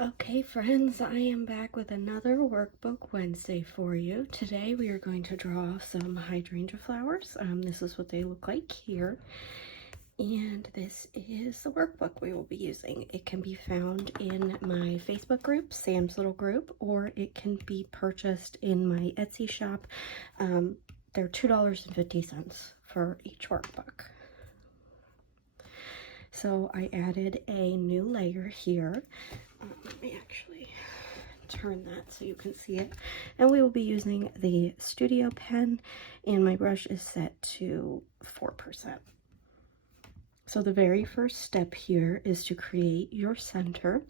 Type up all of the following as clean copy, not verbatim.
Okay friends, I am back with another Workbook Wednesday for you. Today we are going to draw some hydrangea flowers. This is what they look like here. And this is the workbook we will be using. It can be found in my Facebook group, Sam's Little Group, or it can be purchased in my Etsy shop. They're $2.50 for each workbook. So I added a new layer here. Let me actually turn that so you can see it. And we will be using the Studio pen, and my brush is set to 4%. So the very first step here is to create your center.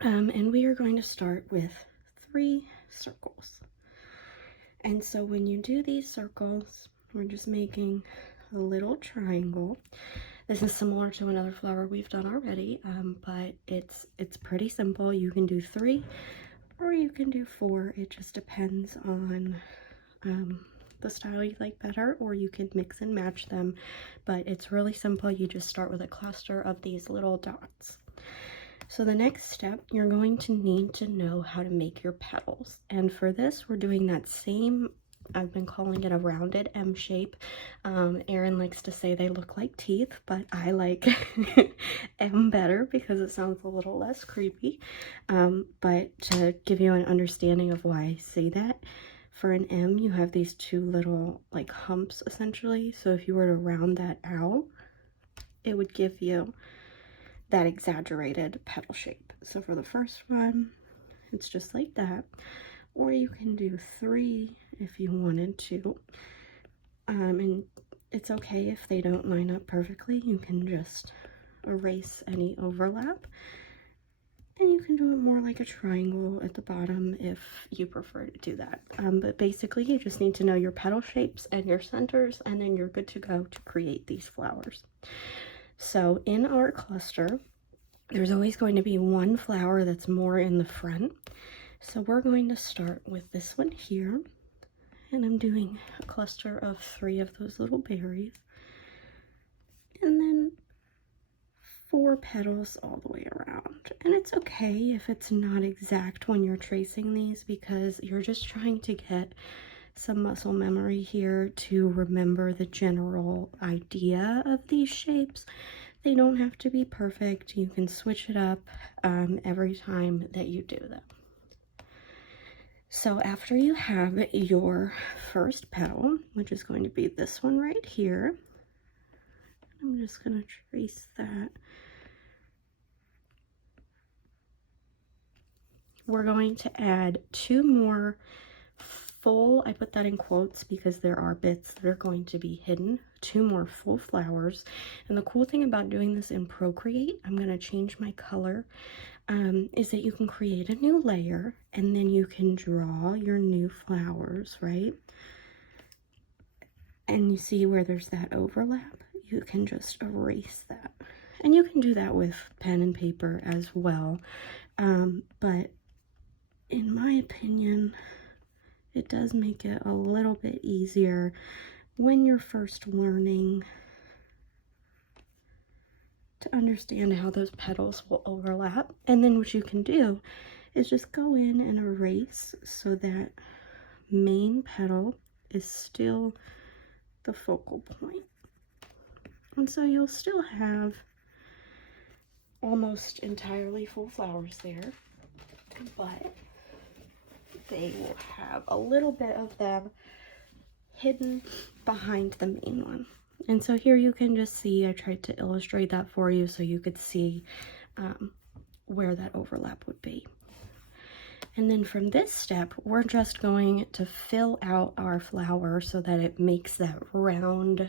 And we are going to start with 3 circles. And so when you do these circles, we're just making a little triangle. This is similar to another flower we've done already, but it's pretty simple. You can do 3 or you can do 4. It just depends on the style you like better, or you can mix and match them, but it's really simple. You just start with a cluster of these little dots. So the next step, you're going to need to know how to make your petals, and for this we're doing that same, I've been calling it a rounded M shape. Erin likes to say they look like teeth, but I like M better because it sounds a little less creepy. But to give you an understanding of why I say that, for an M you have these 2 little like humps essentially, so if you were to round that out, it would give you that exaggerated petal shape. So for the first one, it's just like that. Or you can do 3 if you wanted to. And it's okay if they don't line up perfectly. You can just erase any overlap. And you can do it more like a triangle at the bottom if you prefer to do that. But basically, you just need to know your petal shapes and your centers, and then you're good to go to create these flowers. So in our cluster, there's always going to be one flower that's more in the front. So we're going to start with this one here, and I'm doing a cluster of 3 of those little berries, and then 4 petals all the way around. And it's okay if it's not exact when you're tracing these, because you're just trying to get some muscle memory here to remember the general idea of these shapes. They don't have to be perfect. You can switch it up every time that you do them. So after you have your first petal, which is going to be this one right here, I'm just going to trace that. We're going to add 2 more full, I put that in quotes because there are bits that are going to be hidden, 2 more full flowers. And the cool thing about doing this in Procreate, I'm going to change my color, is that you can create a new layer and then you can draw your new flowers, right? And you see where there's that overlap, you can just erase that. And you can do that with pen and paper as well. But in my opinion, it does make it a little bit easier when you're first learning to understand how those petals will overlap. And then what you can do is just go in and erase so that main petal is still the focal point. And so you'll still have almost entirely full flowers there, but they will have a little bit of them hidden behind the main one. And so here you can just see, I tried to illustrate that for you so you could see where that overlap would be. And then from this step, we're just going to fill out our flower so that it makes that round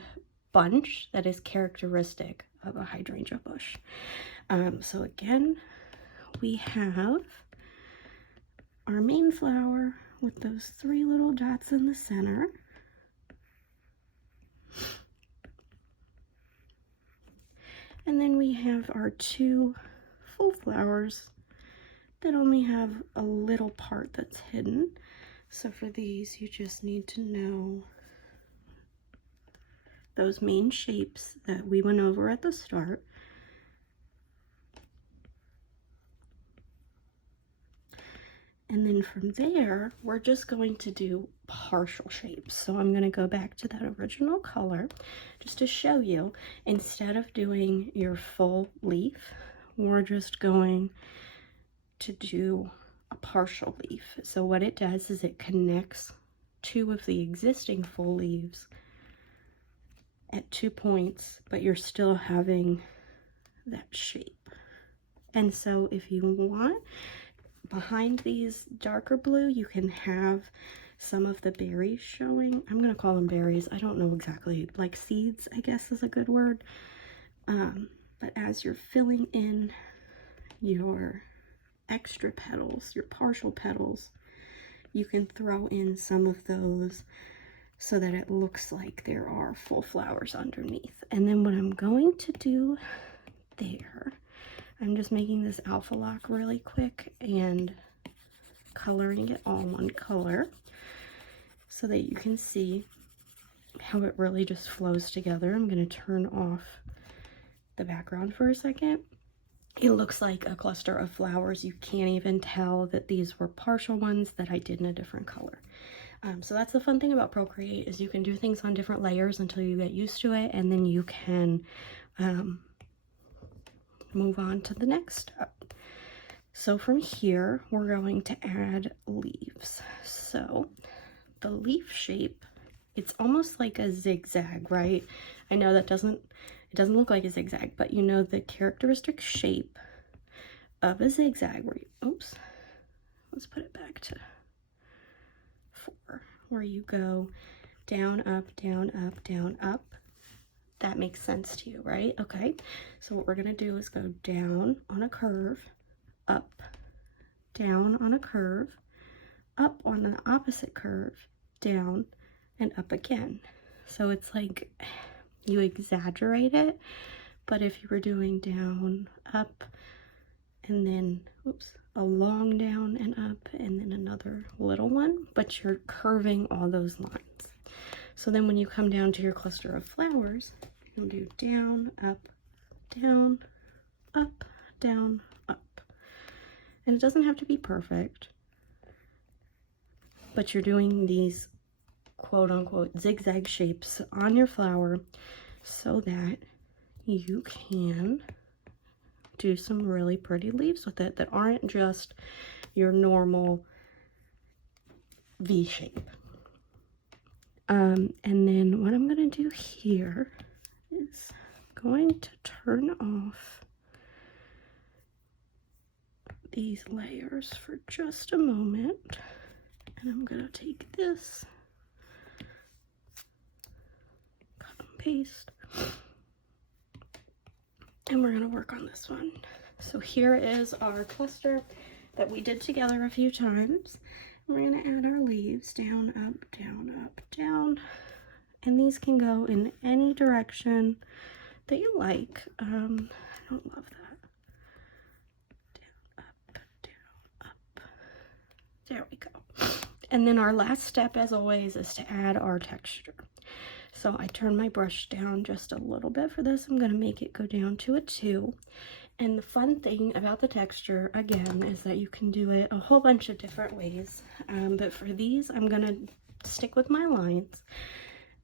bunch that is characteristic of a hydrangea bush. So again, we have our main flower with those 3 little dots in the center. And then we have our 2 full flowers that only have a little part that's hidden. So for these, you just need to know those main shapes that we went over at the start. And then from there, we're just going to do partial shapes. So I'm going to go back to that original color just to show you, instead of doing your full leaf, we're just going to do a partial leaf. So what it does is it connects two of the existing full leaves at 2 points, but you're still having that shape. And so if you want, behind these darker blue, you can have some of the berries showing. I'm going to call them berries. I don't know exactly, like seeds, I guess is a good word. But as you're filling in your extra petals, your partial petals, you can throw in some of those so that it looks like there are full flowers underneath. And then what I'm going to do there, I'm just making this alpha lock really quick and coloring it all one color so that you can see how it really just flows together. I'm going to turn off the background for a second. It looks like a cluster of flowers. You can't even tell that these were partial ones that I did in a different color. So that's the fun thing about Procreate, is you can do things on different layers until you get used to it, and then you can move on to the next step. So from here, we're going to add leaves. So the leaf shape, it's almost like a zigzag, right? I know that it doesn't look like a zigzag, but you know the characteristic shape of a zigzag where you, oops, let's put it back to 4, where you go down, up, down, up, down, up. That makes sense to you, right? Okay, so what we're gonna do is go down on a curve, up, down on a curve, up on the opposite curve, down, and up again. So it's like you exaggerate it, but if you were doing down, up, and then, oops, a long down and up, and then another little one, but you're curving all those lines. So then when you come down to your cluster of flowers, you'll do down, up, down, up, down, up. And it doesn't have to be perfect, but you're doing these quote-unquote zigzag shapes on your flower so that you can do some really pretty leaves with it that aren't just your normal V shape. And then what I'm going to do here is going to turn off these layers for just a moment, and I'm going to take this, cut and paste, and we're going to work on this one. So here is our cluster that we did together a few times. We're going to add our leaves down, up, down, up, down, and these can go in any direction that you like. I don't love that. Down, up, down, up. There we go. And then our last step, as always, is to add our texture. So I turn my brush down just a little bit for this. I'm going to make it go down to a 2. And the fun thing about the texture, again, is that you can do it a whole bunch of different ways. But for these, I'm going to stick with my lines.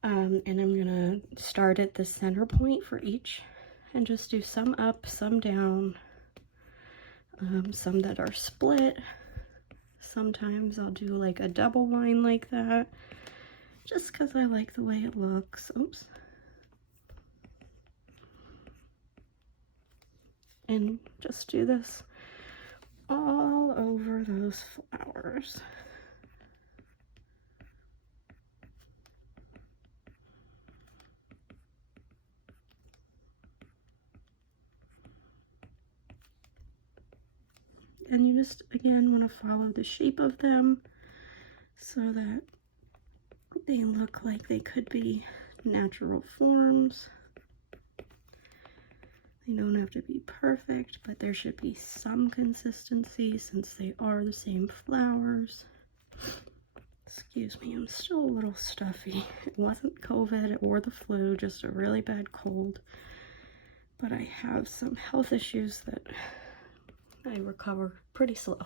And I'm going to start at the center point for each and just do some up, some down, some that are split. Sometimes I'll do like a double line like that, just because I like the way it looks. Oops. And just do this all over those flowers. And you just, again, want to follow the shape of them so that they look like they could be natural forms. They don't have to be perfect, but there should be some consistency since they are the same flowers. Excuse me, I'm still a little stuffy. It wasn't COVID or the flu, just a really bad cold. But I have some health issues that I recover pretty slow.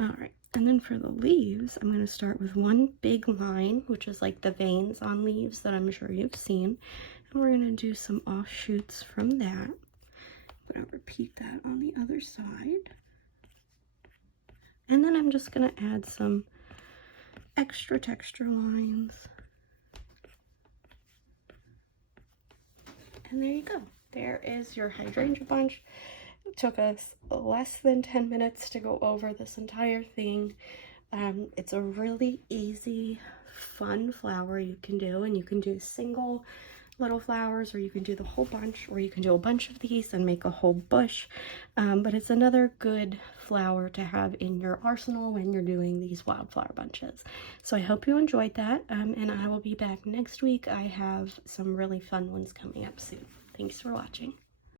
Alright, and then for the leaves, I'm going to start with one big line, which is like the veins on leaves that I'm sure you've seen. And we're going to do some offshoots from that. I'm going to repeat that on the other side. And then I'm just going to add some extra texture lines. And there you go. There is your hydrangea bunch. It took us less than 10 minutes to go over this entire thing. It's a really easy, fun flower you can do, and you can do single little flowers, or you can do the whole bunch, or you can do a bunch of these and make a whole bush. But it's another good flower to have in your arsenal when you're doing these wildflower bunches. So I hope you enjoyed that, and I will be back next week. I have some really fun ones coming up soon. Thanks for watching.